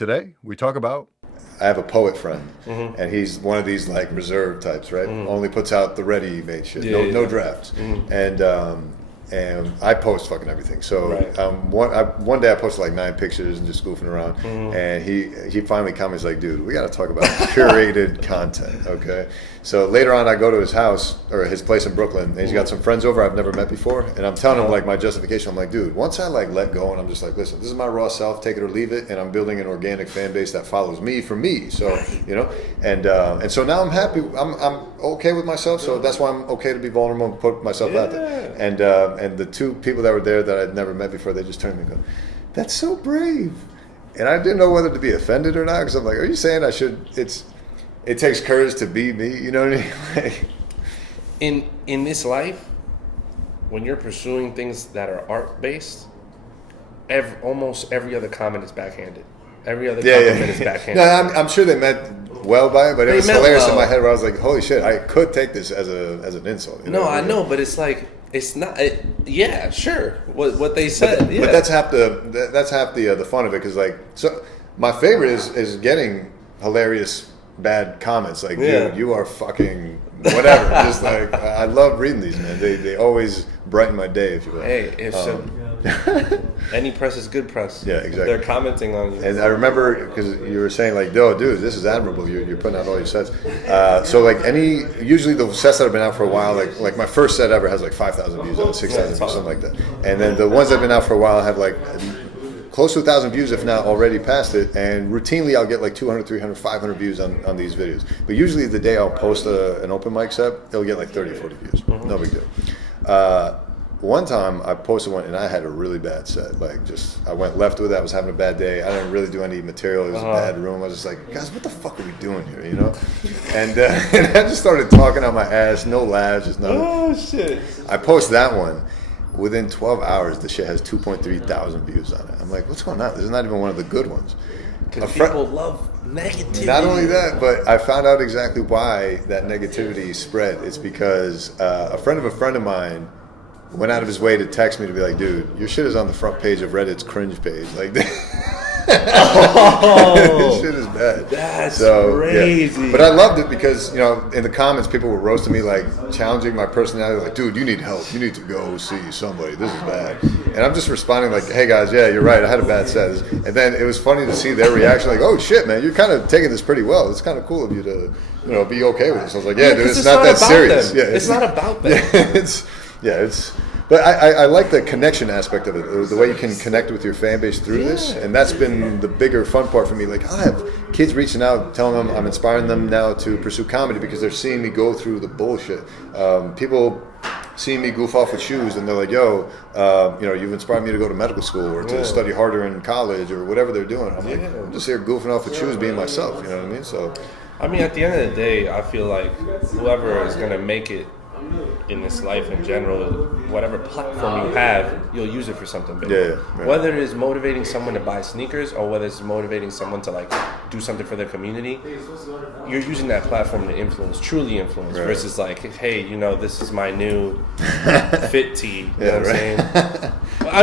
Today, we talk about. I have a poet friend, and he's one of these like reserve types, right? Only puts out the ready-made shit, no drafts, and I post fucking everything. So one day I posted like 9 pictures and just goofing around, and he finally comments like, "Dude, we got to talk about curated content, okay?" So later on, I go to his house or his place in Brooklyn, and he's got some friends over I've never met before, and I'm telling him like my justification. I'm like, "Dude, once I like let go, and I'm just like, listen, this is my raw self, take it or leave it, and I'm building an organic fan base that follows me for me." So and so now I'm happy. I'm okay with myself. So that's why I'm okay to be vulnerable and put myself out there. And the 2 people that were there that I'd never met before, they just turned to me and go, "That's so brave." And I didn't know whether to be offended or not, because I'm like, "Are you saying I should?" It takes courage to be me, you know what I mean? Like, in this life, when you're pursuing things that are art based, almost every other comment is backhanded. Every other compliment is backhanded. No, I'm sure they meant well by it, but it was hilarious in my head where I was like, "Holy shit, I could take this as an insult." You know? I know, but it's like it's not. Yeah, sure. What they said, but that's half the fun of it, because like, so my favorite is getting hilarious bad comments like, "Dude, you are fucking whatever." Just like, I love reading these, man. They always brighten my day, if you will. Hey, any press is good press. Yeah, exactly. They're commenting on you. And I remember, because you were saying like, "Yo, dude, this is admirable. You're putting out all your sets." So like usually the sets that have been out for a while, like my first set ever has like 5,000 views on it, 6,000 views, something like that. And then the ones that have been out for a while have like close to 1,000 views, if not already past it, and routinely I'll get like 200, 300, 500 views on these videos. But usually the day I'll post an open mic set, it'll get like 30 or 40 views. No big deal. One time I posted one and I had a really bad set. Like, just, I went left with it. I was having a bad day. I didn't really do any material. It was a bad room. I was just like, "Guys, what the fuck are we doing here?" You know? And I just started talking out my ass. No laughs, just nothing. Oh, shit. I post that one. Within 12 hours, the shit has 2.3 thousand views on it. I'm like, "What's going on? This is not even one of the good ones." Because people love negativity. Not only that, but I found out exactly why that negativity spread. It's because a friend of mine went out of his way to text me to be like, "Dude, your shit is on the front page of Reddit's cringe page." Like, this shit is bad. That's crazy. Yeah. But I loved it because, in the comments, people were roasting me, like challenging my personality, like, "Dude, you need help. You need to go see somebody. This is bad." And I'm just responding like, "Hey guys, yeah, you're right. I had a bad set." And then it was funny to see their reaction, like, "Oh shit, man, you're kind of taking this pretty well. It's kind of cool of you to, be okay with this." I was like, "Yeah, dude, it's not that serious." Yeah, it's not about that. But I like the connection aspect of it, the way you can connect with your fan base through this, and that's been the bigger fun part for me. Like, I have kids reaching out, telling them I'm inspiring them now to pursue comedy because they're seeing me go through the bullshit. People seeing me goof off with shoes, and they're like, "Yo, you've inspired me to go to medical school or to study harder in college or whatever they're doing." I'm like, I'm just here goofing off with shoes, being myself. You know what I mean? So, I mean, at the end of the day, I feel like whoever is gonna make it in this life in general, whatever platform you have, you'll use it for something big. Yeah. Whether it is motivating someone to buy sneakers or whether it's motivating someone to like do something for their community, you're using that platform to truly influence, versus like, "Hey, this is my new fit tee." You know what I'm saying? I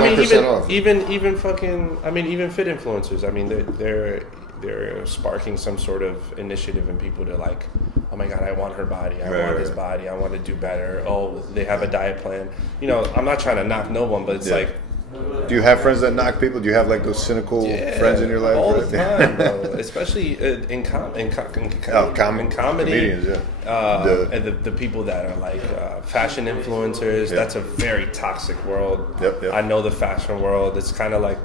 mean, even fit influencers. I mean, they're sparking some sort of initiative in people to like, "Oh my God, I want her body. I want his body. I want to do better." Oh, they have a diet plan. I'm not trying to knock no one, but it's like. Do you have friends that knock people? Do you have like those cynical friends in your life? All the time, bro. Especially in comedy. Comedians, and the people that are like fashion influencers. That's a very toxic world. Yep. I know the fashion world. It's kind of like,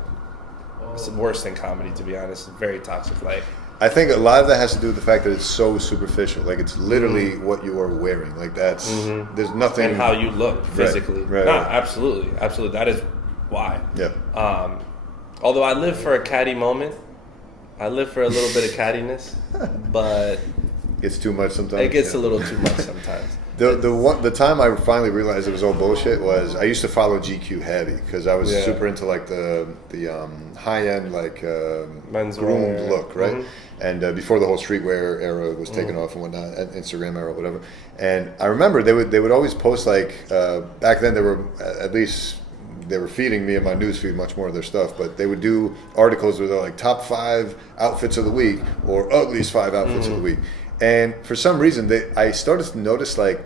it's worse than comedy, to be honest. It's very toxic. Like, I think a lot of that has to do with the fact that it's so superficial. Like, it's literally what you are wearing. Like, that's there's nothing. And how you look physically. Right. Absolutely. That is why. Yeah. Although I live for a catty moment. I live for a little bit of cattiness, but it's too much sometimes. It gets a little too much sometimes. The time I finally realized it was all bullshit was I used to follow GQ heavy because I was super into like the high end like groomed look, right? And before the whole streetwear era was taken off and whatnot, Instagram era, whatever. And I remember they would always post like back then there were at least they were feeding me in my newsfeed much more of their stuff, but they would do articles where they're like top 5 outfits of the week or ugliest 5 outfits of the week. And for some reason, I started to notice like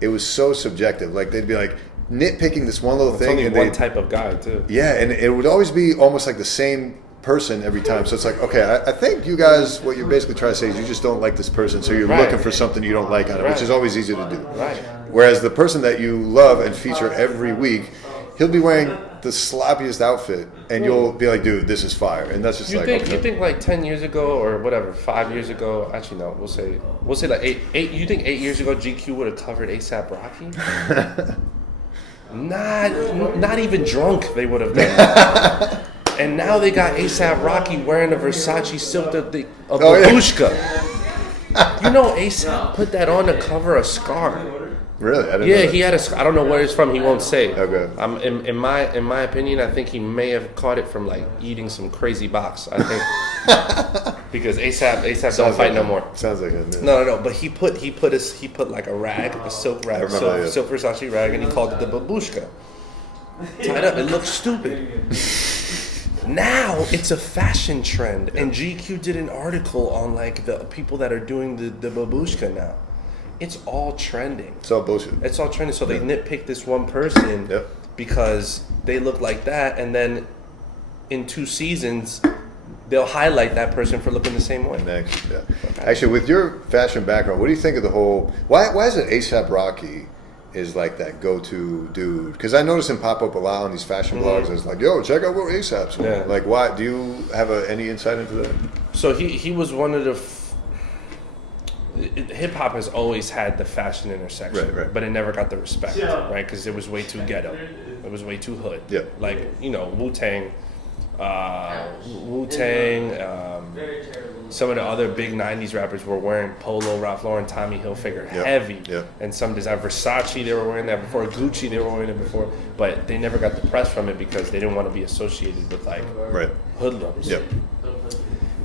it was so subjective. Like they'd be like nitpicking this one little thing. Only one type of guy too. Yeah, and it would always be almost like the same person every time. So it's like, okay, I think you guys, what you're basically trying to say is you just don't like this person, so you're looking for something you don't like on it, which is always easy to do. Right. Whereas the person that you love and feature every week, he'll be wearing the sloppiest outfit, and you'll be like, dude, this is fire. And that's just You like, think okay. you think like 10 years ago or whatever, 5 years ago? Actually, no. We'll say like eight. You think 8 years ago GQ would have covered ASAP Rocky? Not even drunk they would have done that. And now they got ASAP Rocky wearing a Versace silk babushka. You know ASAP put that on to cover a scar. Really? I didn't know that. He had a. I don't know where it's from. He won't say. Okay. In my opinion, I think he may have caught it from like eating some crazy box. I think because ASAP don't fight no more. Sounds like it. No. But he put like a rag, a silk rag, silk Versace rag, and he called it the babushka. Tied up. It looks stupid. Now it's a fashion trend, and GQ did an article on like the people that are doing the babushka now. It's all trending. It's all bullshit. It's all trending. So they nitpick this one person because they look like that, and then in 2 seasons they'll highlight that person for looking the same way. Actually, with your fashion background, what do you think of the whole? Why is it ASAP Rocky is like that go-to dude? Because I notice him pop up a lot on these fashion blogs. It's like, yo, check out what ASAP's doing. Yeah. Like, why? Do you have any insight into that? So he was one of the. Hip hop has always had the fashion intersection, right. But it never got the respect, right? Because it was way too ghetto, it was way too hood. Yeah. Like Wu-Tang, some of the other big '90s rappers were wearing Polo, Ralph Lauren, Tommy Hilfiger, heavy, and some design Versace. They were wearing that before. Gucci, they were wearing it before, but they never got the press from it because they didn't want to be associated with like hoodlums. Yep.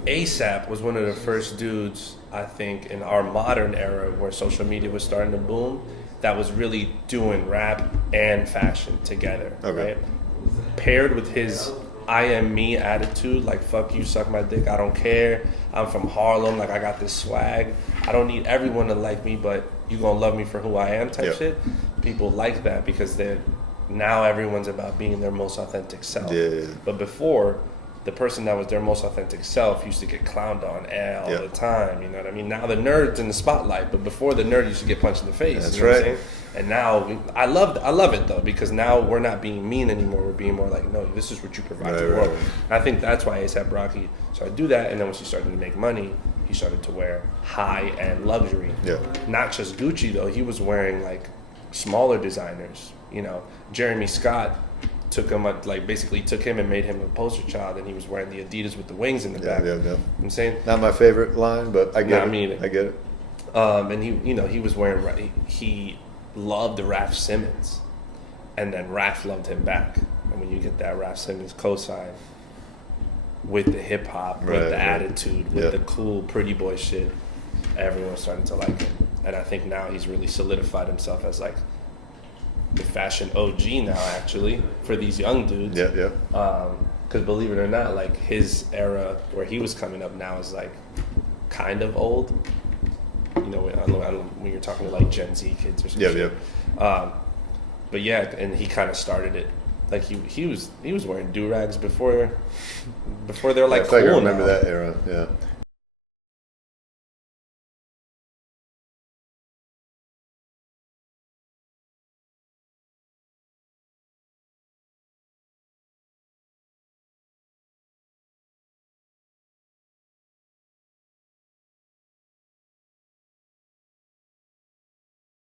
ASAP was one of the first dudes, I think, in our modern era where social media was starting to boom, that was really doing rap and fashion together, right? Paired with his I am me attitude, like fuck you, suck my dick, I don't care, I'm from Harlem, like I got this swag, I don't need everyone to like me, but you gonna love me for who I am type shit. People like that because now everyone's about being their most authentic self. But before, the person that was their most authentic self used to get clowned on all the time, you know what I mean? Now the nerd's in the spotlight, but before the nerd used to get punched in the face. That's you know right. What I'm saying? And now I love it though, because now we're not being mean anymore. We're being more like, no, this is what you provide to the world. And I think that's why ASAP Rocky started to do that. And then once he started to make money, he started to wear high-end luxury. Not just Gucci though. He was wearing like smaller designers. You know, Jeremy Scott took him and made him a poster child, and he was wearing the Adidas with the wings in the back. You know what I'm saying? Not my favorite line, but I get it. Me either. I get it. And he was wearing. He loved Raph Simmons, and then Raph loved him back. And when you get that Raph Simmons cosign with the hip hop, with the attitude, with the cool pretty boy shit, everyone's starting to like him. And I think now he's really solidified himself as like the fashion OG now, actually, for these young dudes. Because believe it or not, like his era where he was coming up now is like kind of old. You know, when you're talking to like Gen Z kids or something. But yeah, and he kind of started it. Like he was wearing do-rags before they're like cool. I remember now. that era.